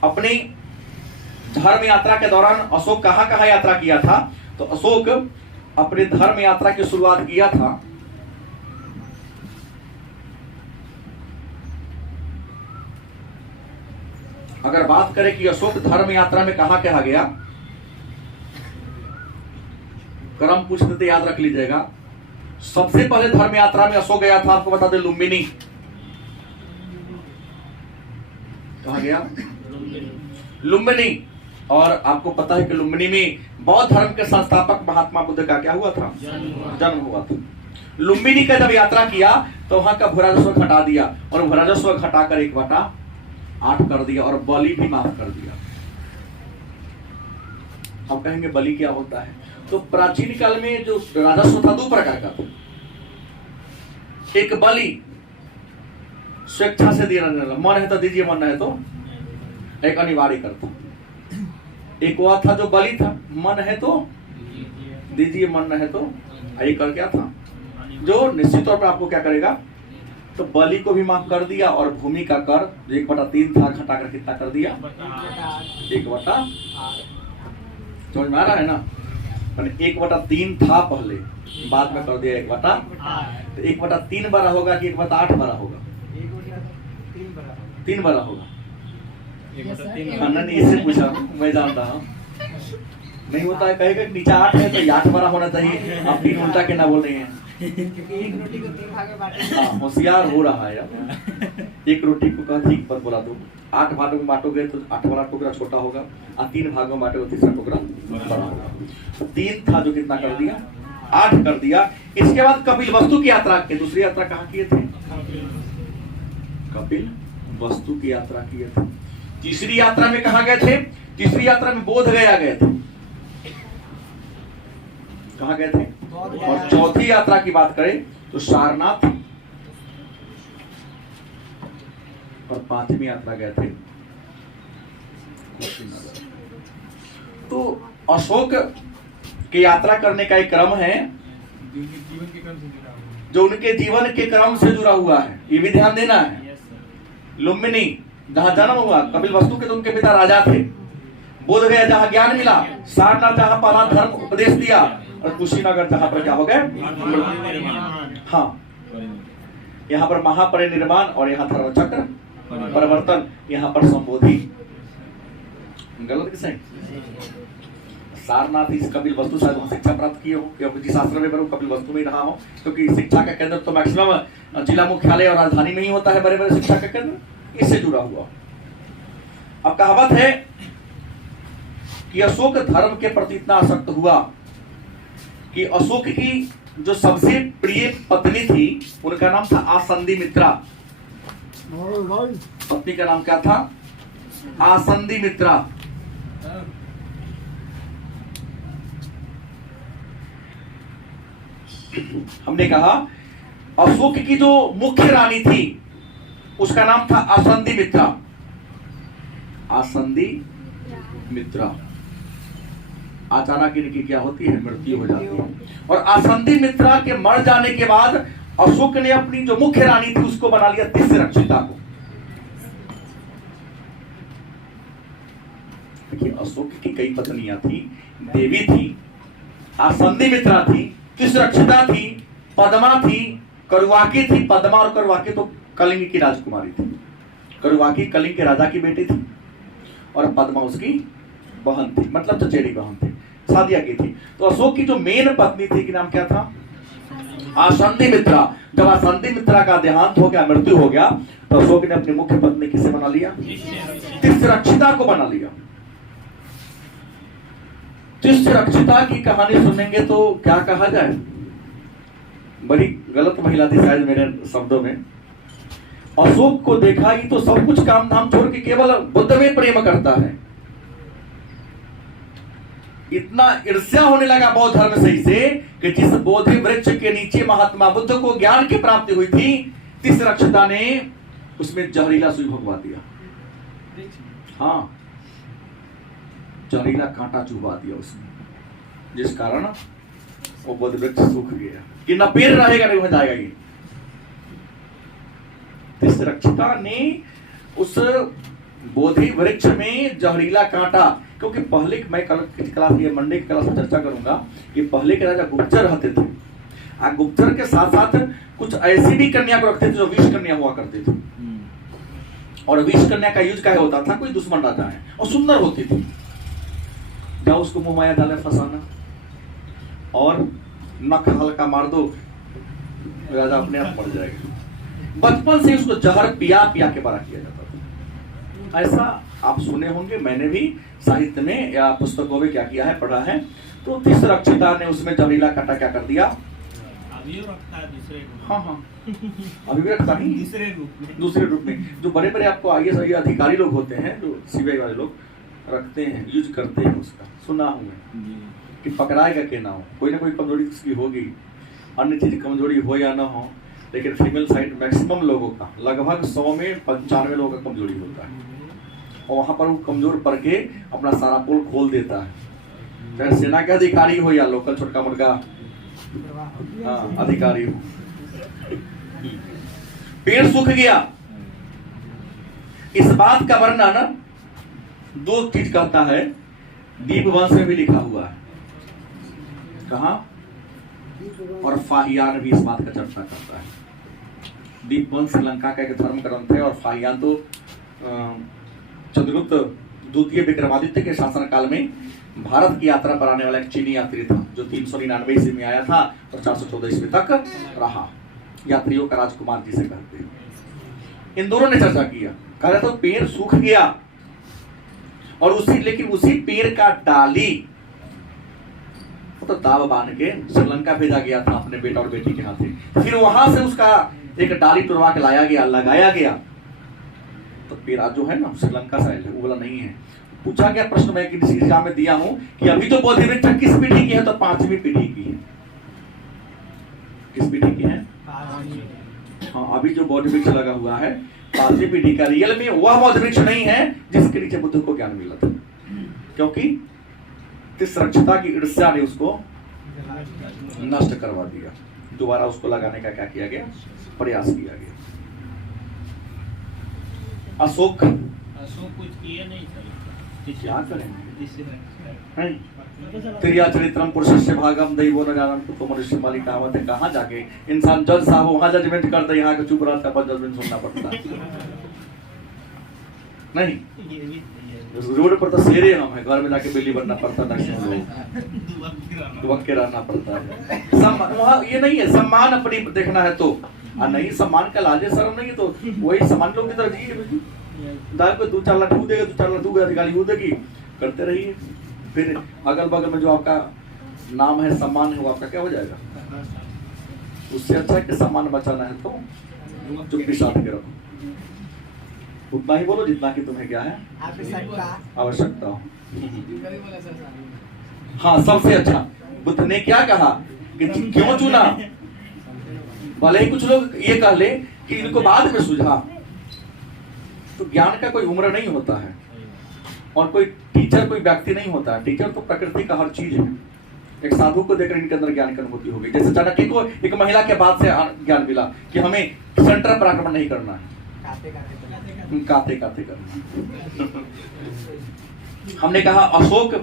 अपनी धर्म यात्रा के दौरान अशोक कहाँ कहाँ यात्रा किया था? तो अशोक अपनी धर्म यात्रा की शुरुआत किया था अगर बात करें कि अशोक धर्म यात्रा में कहां कहा गया, क्रम पूछते थे, याद रख लीजिएगा। सबसे पहले धर्म यात्रा में अशोक गया था, आपको बता दें, लुम्बिनी। कहां गया? लुम्बिनी। और आपको पता है कि लुम्बिनी में बौद्ध धर्म के संस्थापक महात्मा बुद्ध का क्या हुआ था? जन्म हुआ था। लुम्बिनी का जब यात्रा किया तो वहां का भूराजस्व घटा दिया और भूराजस्व घटाकर 1/8 कर दिया और बलि भी माफ कर दिया। हम कहेंगे बलि क्या होता है? तो प्राचीन काल में जो राजस्व था 2 प्रकार का था। एक बलि स्वेच्छा से दिया जाने वाला, मन है तो दीजिए, मन है तो एक अनिवार्य कर था। एक वह था जो बलि था, मन है तो दीजिए, मन है तो। एक कर क्या था जो निश्चित तौर पर आपको क्या करेगा? तो बलि को भी माफ कर दिया और भूमि का कर जो 1/3 था घटाकर कितना कर दिया? 1/8। समझ में आ रहा है ना? 1/3 था पहले, बाद में कर दिया 1/8। तो 1/3 बड़ा होगा कि 1/8 बड़ा होगा? 3 बड़ा होगा। नहीं, इससे पूछा, मैं जानता हूँ नहीं होता है। कहेगा नीचे 8 है तो 8 बड़ा होना चाहिए। आप 3 उल्टा के ना बोल रहे हैं। एक रोटी को 3 भाग में बांटे। होशियार हो रहा है यार। एक रोटी को कहा ठीक पर बोला दो, 8 भागों में बांटोगे तो 8 वाला टुकड़ा छोटा होगा और 3 भागों में बांटोगे 3रा टुकड़ा बड़ा होगा। 3 था जो कितना कर दिया? 8 कर दिया। इसके बाद कपिल वस्तु की यात्रा की। दूसरी यात्रा कहाँ किए थे? कपिल वस्तु की यात्रा किए थे। तीसरी यात्रा में कहाँ गए थे? तीसरी यात्रा में बोध गया गए थे। कहाँ गए थे? और चौथी यात्रा की बात करें तो सारनाथ, और 5वीं यात्रा गए थे कुशीनगर। तो अशोक की यात्रा करने का एक क्रम है जो उनके जीवन के क्रम से जुड़ा हुआ है, ये भी ध्यान देना है। लुम्बिनी जहां जन्म हुआ, कपिल वस्तु के तो उनके पिता राजा थे। बोध गया जहां ज्ञान मिला, सारनाथ जहां पहला धर्म उपदेश दिया, और कुशीनगर जहां पर क्या हो गए? हाँ, यहाँ पर महापरिनिर्वाण और यहाँ धर्म चक्र परिवर्तन, यहाँ पर संबोधि। गलत किसे? सारनाथ इस कपिल वस्तु शायद हम शिक्षा प्राप्त किए हो, क्योंकि जिस आश्रम में कपिल वस्तु में रहा हो, क्योंकि शिक्षा का केंद्र तो मैक्सिमम जिला मुख्यालय और राजधानी में ही होता है, बड़े बड़े शिक्षा का केंद्र, इससे जुड़ा हुआ। अब कहावत है कि अशोक धर्म के प्रति इतना आसक्त हुआ कि अशोक की जो सबसे प्रिय पत्नी थी उनका नाम था आसंदी मित्रा। पत्नी का नाम क्या था? आसंदी मित्रा। हमने कहा अशोक की जो मुख्य रानी थी उसका नाम था आसंदी मित्रा। आसंदी मित्रा। अचानक इनकी क्या होती है? मृत्यु हो जाती है। और आसंदी मित्रा के मर जाने के बाद अशोक ने अपनी जो मुख्य रानी थी उसको बना लिया तिस्रक्षिता को। देखिए, अशोक की कई पत्नियां थी, देवी थी, आसंदी मित्रा थी, तिस्रक्षिता थी, पद्मा थी, करुवाकी थी। पद्मा और करुवाकी तो कलिंग की राजकुमारी थी। करुवाकी कलिंग के राजा की बेटी थी और पद्मा उसकी बहन थी, मतलब चचेरी बहन थी। शादियां की थी। तो अशोक की जो मेन पत्नी थी कि नाम क्या था, आसंधिमित्रा। जब आसंधिमित्रा का देहांत हो गया, मृत्यु हो गया, तो अशोक ने अपनी मुख्य पत्नी किसे बना लिया, तिस्रक्षिता को बना लिया। तिस्रक्षिता की कहानी सुनेंगे तो क्या कहा जाए, बड़ी गलत महिला थी शायद मेरे शब्दों में। अशोक को देखा ही तो सब कुछ काम धाम छोड़ के केवल बुद्ध में प्रेम करता है। इतना ईर्ष्या होने लगा बौद्ध धर्म से कि जिस बोधि वृक्ष के नीचे महात्मा बुद्ध को ज्ञान की प्राप्ति हुई थी, तिस्रक्षिता ने उसमें जहरीला सुई भगवा दिया। हाँ, जहरीला कांटा चुभा दिया उसमें, जिस कारण वो बोधि वृक्ष सूख गया कि न पेड़ रहेगा नहीं हो जाएगा ये। तिस्रक्षिता ने उस बोधि वृक्ष में जहरीला कांटा, क्योंकि पहले मैं क्लास ये मंडे की क्लास में चर्चा करूंगा कि पहले के राजा गुप्तचर रहते थे। गुप्तचर के साथ साथ कुछ ऐसी भी कन्या को रखते थे जो विष कन्या हुआ करती थी। और विष कन्या का यूज क्या होता था, कोई दुश्मन राजा है और सुंदर होती थी, जाओ उसको मुंह माया डाले फंसाना और नख हल्का मार दो, राजा अपने आप मर जाएगा। बचपन से उसको जहर पिया पिया के बड़ा किया जाता था। ऐसा आप सुने होंगे, मैंने भी साहित्य में या पुस्तकों में क्या किया है, पढ़ा है। तो तिस्रक्षिता ने उसमें जहरीला कांटा क्या कर दिया, अभी रखता है दूसरे रूप। हाँ अभी भी रखता ही दूसरे रूप में। जो बड़े बड़े आपको आईएएस अधिकारी लोग होते हैं, जो सीबीआई वाले लोग रखते हैं, यूज करते हैं उसका, सुना हूं मैं कि पकड़ाएगा के ना हो, कोई ना कोई कमजोरी उसकी होगी, अन्य चीज कमजोरी हो या ना हो, लेकिन फीमेल साइड मैक्सिमम लोगों का लगभग 100 में 95 लोगों का कमजोरी होता है। और वहां पर वो कमजोर पड़ के अपना सारा पोल खोल देता है, चाहे सेना के अधिकारी हो या लोकल छोटका मुर्गा अधिकारी हो। पेड़ सूख गया। इस बात का वर्णन दो चीज कहता है, दीपवंश में भी लिखा हुआ है, कहा, और फाहियान भी इस बात का चर्चा करता है। दीपवंश श्रीलंका का एक धर्म ग्रंथ है और फाहियान तो चंद्रगुप्त द्वितीय विक्रमादित्य के शासन काल में भारत की यात्रा पर आने वाला एक चीनी यात्री था, जो 399 ईस्वी में आया था और 414 ईस्वी तक रहा। यात्रियों का राजकुमार जिसे कहते हैं। इन दोनों ने चर्चा किया, कहा तो पेड़ सूख गया और लेकिन उसी पेड़ का डाली तो दाव बांध के श्रीलंका भेजा गया था अपने बेटा और बेटी के हाथे। फिर वहां से उसका एक डाली तुड़वा के लाया गया, लगाया गया, तो पेड़ जो है ना श्रीलंका साइड है, वो वाला नहीं है। पूछा गया प्रश्न मैं किसी एग्जाम में दिया हूं कि अभी जो बोधि वृक्ष किस पीढ़ी की है, तो 5वीं पीढ़ी की है। किस पीढ़ी की है? हाँ, अभी जो बोधि वृक्ष लगा हुआ है 5वीं पीढ़ी का। रियल में वह बोधि वृक्ष नहीं है जिसके नीचे बुद्ध को ज्ञान मिला था, क्योंकि तिस्रक्षिता की ईर्ष्या ने उसको नष्ट करवा दिया। दोबारा उसको लगाने का क्या किया गया, प्रयास किया गया। अशोक कुछ किए नहीं सर, क्या करेंगे? त्रिया चरित्रम पुरुषस्य भागम दैवो न जानम तो मनुष्य वाली कहावत है। कहाँ जाके इंसान जज साहब वहां जजमेंट करता है, यहाँ का चुप रहता है, जजमेंट सुनना पड़ता है। नहीं, रोड पर तो शेरे हम है, घर में जाके बिल्ली बनना पड़ता है, दुबक के रहना पड़ता है। वहाँ ये नहीं है, सम्मान अपनी देखना है तो, नहीं सम्मान का लाजे शर्म नहीं, तो वही सम्मान लोग की तरह जी दाल पे 2-4 लाख तू देगा, 2-4 लाख तू अधिकारी वो देगी, करते रहिए। फिर अगल बगल में जो आपका नाम है, सम्मान है, वो आपका क्या हो जाएगा। उससे अच्छा है कि सम्मान बचाना है तो चुप्पी साध के रखो, उतना ही बोलो जितना कि तुम्हें क्या है आवश्यकता हो। हाँ, सबसे अच्छा बुद्ध ने क्या कहा कि क्यों चुना। भले ही कुछ लोग ये कह ले कि इनको बाद में सुझा, तो ज्ञान का कोई उम्र नहीं होता है और कोई टीचर कोई व्यक्ति नहीं होता है। टीचर तो प्रकृति का हर चीज है। एक साधु को देखकर इनके अंदर ज्ञान की अनुभूति हो गई। जैसे चाणक्य को एक महिला के बाद से ज्ञान मिला कि हमें सेंटर पर आक्रमण नहीं करना है, काते काते करना। हमने कहा अशोक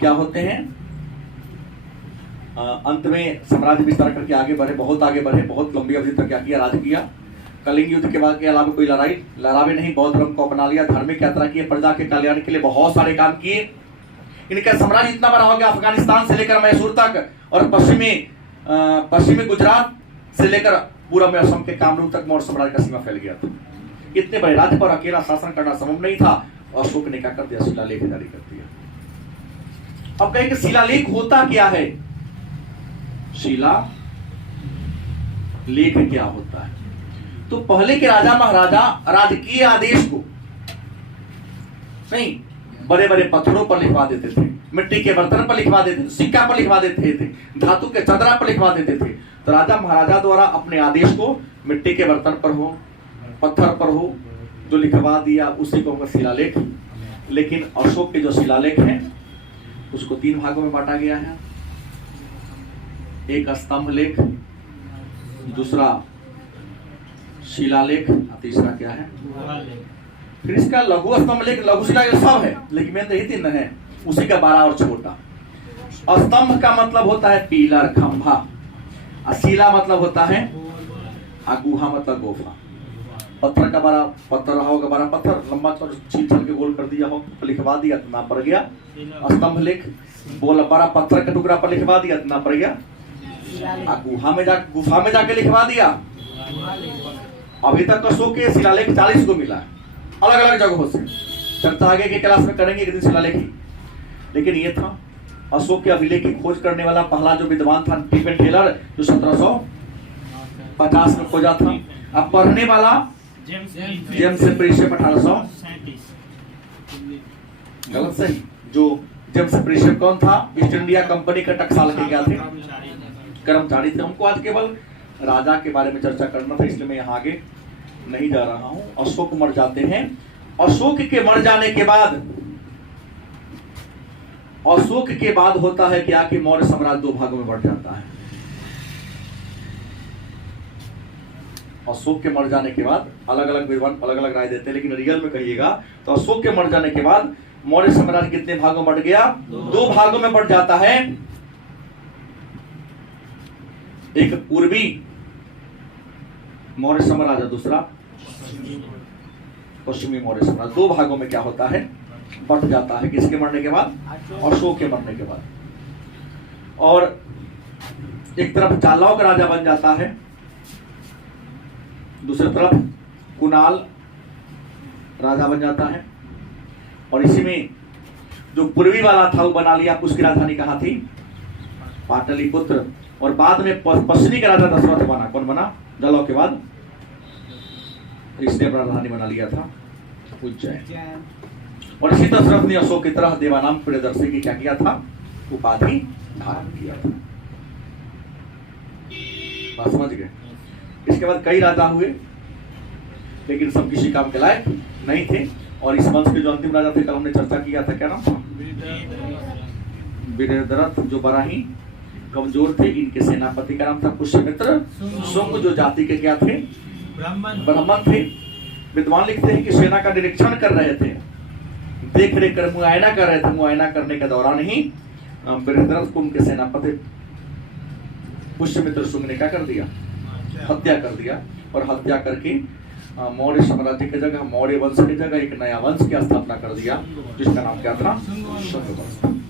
क्या होते हैं, अंत में साम्राज्य विस्तार करके आगे बढ़े, बहुत आगे बढ़े, बहुत लंबी अवधि तक क्या किया, राज किया। कलिंग युद्ध के बाद के अलावा कोई लड़ाई भी नहीं, बौद्ध धर्म को अपना लिया, धार्मिक यात्रा की, प्रजा के कल्याण के लिए बहुत सारे काम किए। इनका साम्राज्य इतना बड़ा हो गया, अफगानिस्तान से लेकर मैसूर तक और पश्चिमी गुजरात से लेकर पूरा में असम के कामरूप तक मौर्य साम्राज्य का सीमा फैल गया था। इतने बड़े राज्य पर अकेला शासन करना संभव नहीं था। अशोक ने क्या कर दिया, शिलालेख जारी कर दिया। अब कहें कि शिलालेख होता क्या है, शिला लेख क्या होता है? तो पहले के राजा महाराजा राजकीय आदेश को नहीं, बड़े बड़े पत्थरों पर लिखवा देते थे, मिट्टी के बर्तन पर लिखवा देते थे, सिक्का पर लिखवा देते थे, धातु के चदरा पर लिखवा देते थे। तो राजा महाराजा द्वारा अपने आदेश को मिट्टी के बर्तन पर हो, पत्थर पर हो, जो लिखवा दिया उसी को होगा शिलालेख। लेकिन अशोक के जो शिलालेख हैं उसको 3 भागों में बांटा गया है। एक स्तंभ लेख, दूसरा शिलालेख, तीसरा क्या है? फिर इसका लघु स्तंभ लेख, लघु शिलालेख सब है, लेकिन मैं तो यही 3 है, उसी का 12 और छोटा। स्तंभ का मतलब होता है पिलर, खंभा। शिला मतलब होता है, गुहा मतलब गुफा। पत्थर का बड़ा पत्थर रहा होगा, बड़ा पत्थर लंबा छील छाल के गोल कर दिया हो, लिखवा दिया तो नाम पड़ गया स्तंभ लेख। बोला बड़ा पत्थर का टुकड़ा पर लिखवा दिया तो नाम पड़ गया। गुफा में जाके लिखवा दिया। अभी तक अशोक के शिलालेख 40 को मिला है, अलग अलग जगहों से। चर्चा आगे के क्लास में करेंगे एक दिन शिलालेख की। लेकिन ये था अशोक के अभिलेख की खोज करने वाला पहला जो विद्वान था टिफिन टेलर, जो 1750 में खोजा था। अब पढ़ने वाला जेम्स प्रिशेप 1837। गलत सही, जो जेम्स प्रिशेप कौन था? ईस्ट इंडिया कंपनी का टकसाल के क्या थे? कर्मचारी थे। हमको आज केवल राजा के बारे में चर्चा करना था, इसलिए मैं यहाँ आगे नहीं जा रहा हूं। अशोक मर जाते हैं। अशोक के मर जाने के बाद होता है क्या कि मौर्य साम्राज्य 2 भागों में बढ़ जाता है। अशोक के मर जाने के बाद अलग अलग विद्वान अलग अलग राय देते हैं, लेकिन रियल में कहिएगा तो अशोक के मर जाने के बाद मौर्य साम्राज्य कितने भागों में बढ़ गया? 2 भागों में बढ़ जाता है। एक पूर्वी मौर्य साम्राज्य, दूसरा पश्चिमी मौर्य साम्राज्य। 2 भागों में क्या होता है? बढ़ जाता है। किसके मरने के बाद? अशोक के मरने के बाद। और एक तरफ चालौक राजा बन जाता है, दूसरी तरफ कुणाल राजा बन जाता है। और इसी में जो पूर्वी वाला था वो बना लिया, उसकी राजधानी कहाँ थी? पाटलिपुत्र। और बाद में पश्चिमी का राजा दशरथ बना। कौन बना? जलौक के बाद इसने अपना राजधानी बना लिया था उज्जैन। और इसी दशरथ ने अशोक की तरह देवानाम प्रियदर्शी की क्या किया था? उपाधि धारण किया था। बात समझ गए? इसके बाद कई राजा हुए, लेकिन सब किसी काम के लायक नहीं थे। और इस वंश के जो अंतिम राजा थे, कल हमने चर्चा किया था, क्या नाम था? वीरभद्र, जो बड़ा ही कमजोर थे। इनके सेनापति का नाम था पुष्यमित्र शुंग, जो जाति के क्या थे? ब्राह्मण थे। विद्वान लिखते हैं कि सेना का निरीक्षण कर रहे थे, देख रेख कर मुआयना कर रहे थे। मुआयना करने के दौरान ही वीरभद्र को उनके सेनापति पुष्यमित्र शुंग ने क्या कर दिया? हत्या कर दिया। और हत्या करके मौर्य साम्राज्य की जगह, मौर्य वंश की जगह एक नया वंश की स्थापना कर दिया, जिसका नाम क्या था? शुंग वंश।